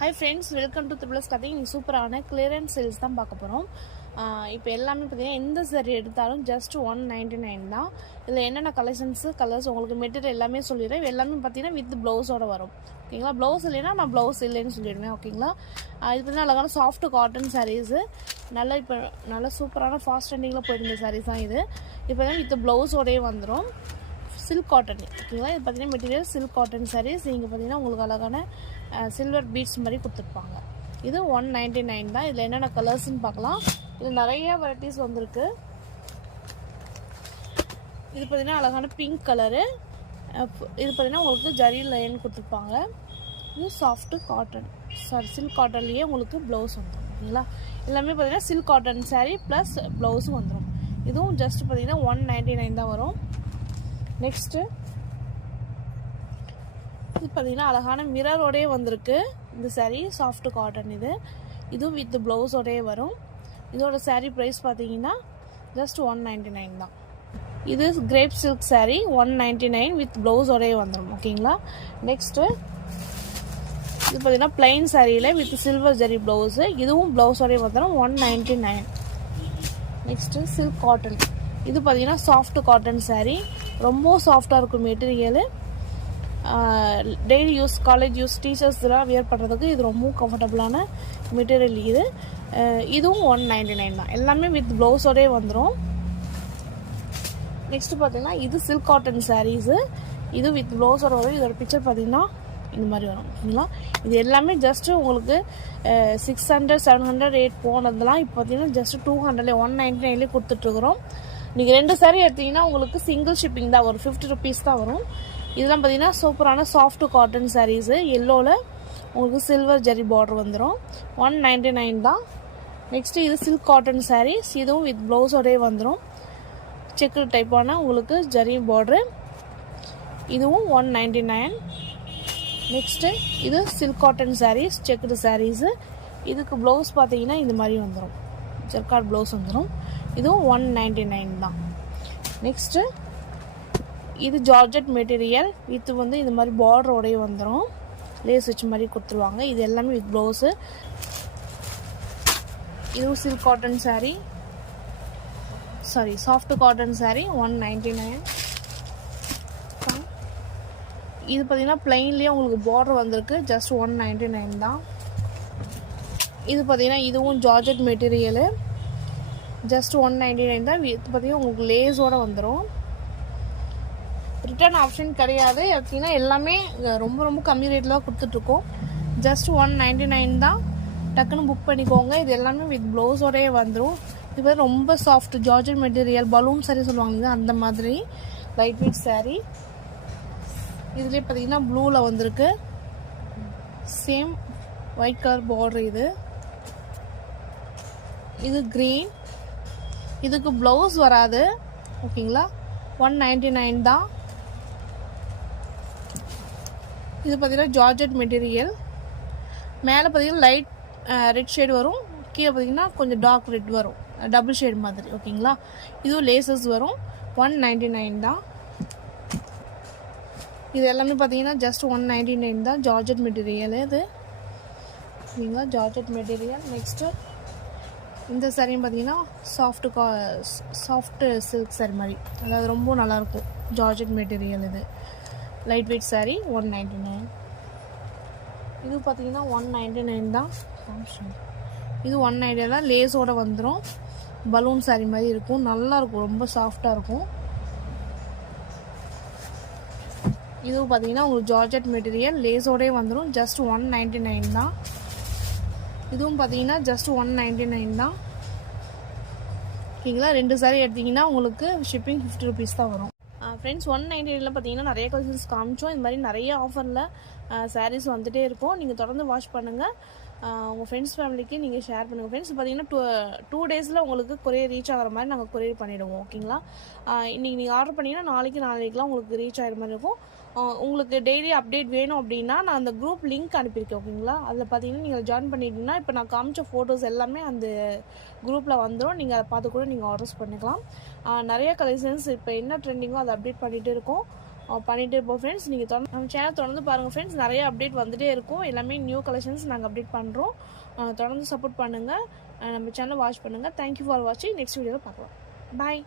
Hi friends, welcome to Triple S Cutting. சூப்பரான clearance sales தான் பார்க்க போகிறோம். இப்போ எல்லாமே பார்த்தீங்கன்னா எந்த சரி எடுத்தாலும் ஜஸ்ட் 199 தான். இதில் என்னென்ன கலர்ஸ் உங்களுக்கு மெட்டீரியல் எல்லாமே சொல்லிடுறேன். எல்லாமே பார்த்தீங்கன்னா வித் ப்ளவுஸோட வரும். ஓகேங்களா, ப்ளவுஸ் இல்லைன்னா நான் ப்ளவுஸ் இல்லைன்னு சொல்லிடுவேன். ஓகேங்களா, இது பார்த்தீங்கன்னா அழகான சாஃப்ட் காட்டன் சாரீஸு. நல்லா சூப்பரான ஃபாஸ்ட் ட்ரெண்டிங்கில் போயிருந்த சாரீஸ் தான் இது. இப்போ தான் வித் ப்ளவுஸோடயே வந்துடும். Silk cotton. ஓகேங்களா, இது பார்த்தீங்கன்னா மெட்டீரியல் சில்க் காட்டன் சாரீஸ். இங்கே பார்த்தீங்கன்னா உங்களுக்கு அழகான சில்வர் பீட்ஸ் மாதிரி கொடுத்துருப்பாங்க. இது 199 தான். இதில் என்னென்ன கலர்ஸ்ன்னு பார்க்கலாம். இது நிறைய வெரைட்டிஸ் வந்திருக்கு. இது பார்த்தீங்கன்னா அழகான பிங்க் கலரு. இது பார்த்தீங்கன்னா உங்களுக்கு ஜரி லைன் கொடுத்துருப்பாங்க. இது சாஃப்ட்டு காட்டன், சில்க் காட்டன்லேயே உங்களுக்கு ப்ளவுஸ் வந்துடும். ஓகேங்களா, எல்லாமே பார்த்தீங்கன்னா சில்க் காட்டன் சாரீ ப்ளஸ் ப்ளவுஸும் வந்துடும். இதுவும் ஜஸ்ட் பார்த்தீங்கன்னா 199 தான் வரும். நெக்ஸ்ட்டு இது பார்த்தீங்கன்னா அழகான மிரரோடே வந்திருக்கு. இந்த சாரீ சாஃப்ட் காட்டன். இதுவும் வித் ப்ளவுஸோடயே வரும். இதோட சாரீ ப்ரைஸ் பார்த்தீங்கன்னா ஜஸ்ட் 199 தான். இது கிரேப் சில்க் சாரீ 199 வித் ப்ளவுஸோடயே வந்துடும். ஓகேங்களா, நெக்ஸ்ட்டு இது பார்த்தீங்கன்னா பிளைன் சாரியில் வித் சில்வர் ஜரி ப்ளவுஸு. இதுவும் ப்ளவுஸோடயே வந்துடும் 199. Next silk cotton. இது பார்த்தீங்கன்னா சாஃப்ட் காட்டன் சாரீ. ரொம்ப சாஃப்டாக இருக்கும் material. Daily use, college use, டீச்சர்ஸ்லாம் வியர் பண்ணுறதுக்கு இது ரொம்ப கம்ஃபர்டபுளான மெட்டீரியல். இதுவும் 199 தான். எல்லாமே வித் ப்ளவுஸோடே வந்துடும். நெக்ஸ்ட்டு பார்த்தீங்கன்னா இது சில்க் காட்டன் சாரீஸு. இது வித் ப்ளவுஸோட வரும். இதோட பிக்சர் பார்த்தீங்கன்னா இந்த மாதிரி வரும். ஓகேங்களா, இது எல்லாமே ஜஸ்ட்டு உங்களுக்கு 600 700 ரேட் போனதெல்லாம் இப்போ பார்த்தீங்கன்னா ஜஸ்ட்டு 200 199 கொடுத்துட்ருக்குறோம். நீங்கள் 2 சாரீ எடுத்தீங்கன்னா உங்களுக்கு சிங்கிள் ஷிப்பிங் தான் வரும். 50 ருபீஸ் தான் வரும். இதெல்லாம் பார்த்தீங்கன்னா சூப்பரான சாஃப்ட் காட்டன் சாரீஸு. எல்லோவில் உங்களுக்கு சில்வர் ஜரி பார்டர் வந்துடும். 199 தான். நெக்ஸ்ட்டு இது சில்க் காட்டன் சாரீஸ். இதுவும் வித் ப்ளவுஸோடய வந்துடும். செக்கு டைப்பான உங்களுக்கு ஜரி பார்டரு. இதுவும் 199. நெக்ஸ்ட்டு இது silk cotton saris, checked saris. இதுக்கு ப்ளவுஸ் பார்த்தீங்கன்னா இந்த மாதிரி வந்துடும். ஜர்காட் ப்ளவுஸ் வந்துடும். இதுவும் 199 தான். நெக்ஸ்ட்டு இது ஜார்ஜெட் மெட்டீரியல் வித் இந்த மாதிரி பார்டரோடய வந்துடும். லேஸ் வச்ச மாதிரி கொடுத்துருவாங்க. இது எல்லாமே வித் ப்ளவுஸு. இதுவும் silk cotton sari, soft cotton sari 199. இது பார்த்தீங்கன்னா பிளைன்லேயே உங்களுக்கு பார்டர் வந்திருக்கு. ஜஸ்ட் 199 தான். இது பார்த்தீங்கன்னா இதுவும் ஜார்ஜெட் மெட்டீரியலு. ஜஸ்ட் 199 தான். இது பார்த்தீங்கன்னா உங்களுக்கு லேஸோடு வந்துடும். ரிட்டர்ன் ஆப்ஷன் கிடையாது. பார்த்தீங்கன்னா எல்லாமே ரொம்ப ரொம்ப கம்மி ரேட்டில் தான் கொடுத்துட்ருக்கோம். ஜஸ்ட் 199 தான். டக்குன்னு புக் பண்ணிக்கோங்க. இது எல்லாமே வித் ப்ளவுஸோடயே வந்துடும். இது ரொம்ப soft georgette material, balloon sari சொல்லுவாங்க, அந்த மாதிரி லைட் வெயிட் சாரீ. இதுலேயே பார்த்தீங்கன்னா ப்ளூவில் வந்திருக்கு. Same white colour border. இது க்ரீன். இதுக்கு ப்ளவுஸ் வராது. ஓகேங்களா, 199 தான். இது பார்த்தீங்கன்னா ஜார்ஜெட் மெட்டீரியல். மேலே பார்த்தீங்கன்னா லைட் ரெட் ஷேட் வரும். கீழே பார்த்தீங்கன்னா கொஞ்சம் டார்க் ரெட் வரும், டபுள் ஷேட் மாதிரி. ஓகேங்களா, இதுவும் லேசஸ் வரும். 199 தான். இது எல்லாமே பார்த்தீங்கன்னா ஜஸ்ட் 199 தான். ஜார்ஜெட் மெட்டீரியல் இது. ஓகேங்களா, ஜார்ஜெட் மெட்டீரியல். நெக்ஸ்ட்டு இந்த சாரியும் பார்த்தீங்கன்னா சாஃப்ட் சில்க் சாரி மாதிரி, அதாவது ரொம்ப நல்லாயிருக்கும். Georgette material. இது லைட் வெயிட் சாரீ 199. இது பார்த்தீங்கன்னா 199 தான். இது 199 தான். லேஸோடு வந்துடும். பலூன் சாரீ மாதிரி இருக்கும். நல்லாயிருக்கும், ரொம்ப சாஃப்டாக இருக்கும். இதுவும் பார்த்தீங்கன்னா உங்களுக்கு ஜார்ஜெட் மெட்டீரியல், லேஸோடே வந்துடும். ஜஸ்ட் 199 தான். இதுவும் பார்த்தீங்கன்னா ஜஸ்ட் 199 தான். ஓகேங்களா, 2 சாரீ எடுத்திங்கன்னா உங்களுக்கு ஷிப்பிங் 50 ருபீஸ் தான் வரும். ஃப்ரெண்ட்ஸ், 199 பார்த்தீங்கன்னா நிறைய கலெக்ஷன்ஸ் காமிச்சோம். இந்த மாதிரி நிறைய ஆஃபரில் சாரீஸ் வந்துகிட்டே இருக்கும். நீங்கள் தொடர்ந்து வாட்ச் பண்ணுங்கள். உங்கள் ஃப்ரெண்ட்ஸ் ஃபேமிலிக்கு நீங்கள் ஷேர் பண்ணுங்கள். ஃப்ரெண்ட்ஸ் பார்த்தீங்கன்னா 2 டேஸில் உங்களுக்கு கொரியர் ரீச் ஆகிற மாதிரி நாங்கள் கொரியர் பண்ணிவிடுவோம். ஓகேங்களா, இன்றைக்கி நீங்கள் ஆர்டர் பண்ணிங்கன்னா நாளைக்குலாம் உங்களுக்கு ரீச் ஆகிற மாதிரி இருக்கும். உங்களுக்கு டெய்லி அப்டேட் வேணும் அப்படின்னா நான் அந்த குரூப் லிங்க் அனுப்பியிருக்கேன். ஓகேங்களா, அதில் பார்த்தீங்கன்னா நீங்கள் ஜாயின் பண்ணிட்டீங்கன்னா இப்போ நான் காமிச்ச ஃபோட்டோஸ் எல்லாமே அந்த குரூப்பில் வந்துடும். நீங்கள் அதை பார்த்து கூட நீங்கள் ஆர்டர்ஸ் பண்ணிக்கலாம். நிறைய கலெக்ஷன்ஸ் இப்போ என்ன ட்ரெண்டிங்கோ அதை அப்டேட் பண்ணிகிட்டே இருக்கோம். பண்ணிகிட்டே இருப்போம் ஃப்ரெண்ட்ஸ். நீங்கள் நம்ம சேனல் தொடர்ந்து பாருங்கள் ஃப்ரெண்ட்ஸ். நிறைய அப்டேட் வந்துகிட்டே இருக்கும். எல்லாமே நியூ கலெக்ஷன்ஸ் நாங்கள் அப்டேட் பண்ணுறோம். தொடர்ந்து சப்போர்ட் பண்ணுங்கள். நம்ம சேனலை வாட்ச் பண்ணுங்கள். தேங்க்யூ ஃபார் வாட்சிங். நெக்ஸ்ட் வீடியோவில் பார்க்கலாம். பாய்.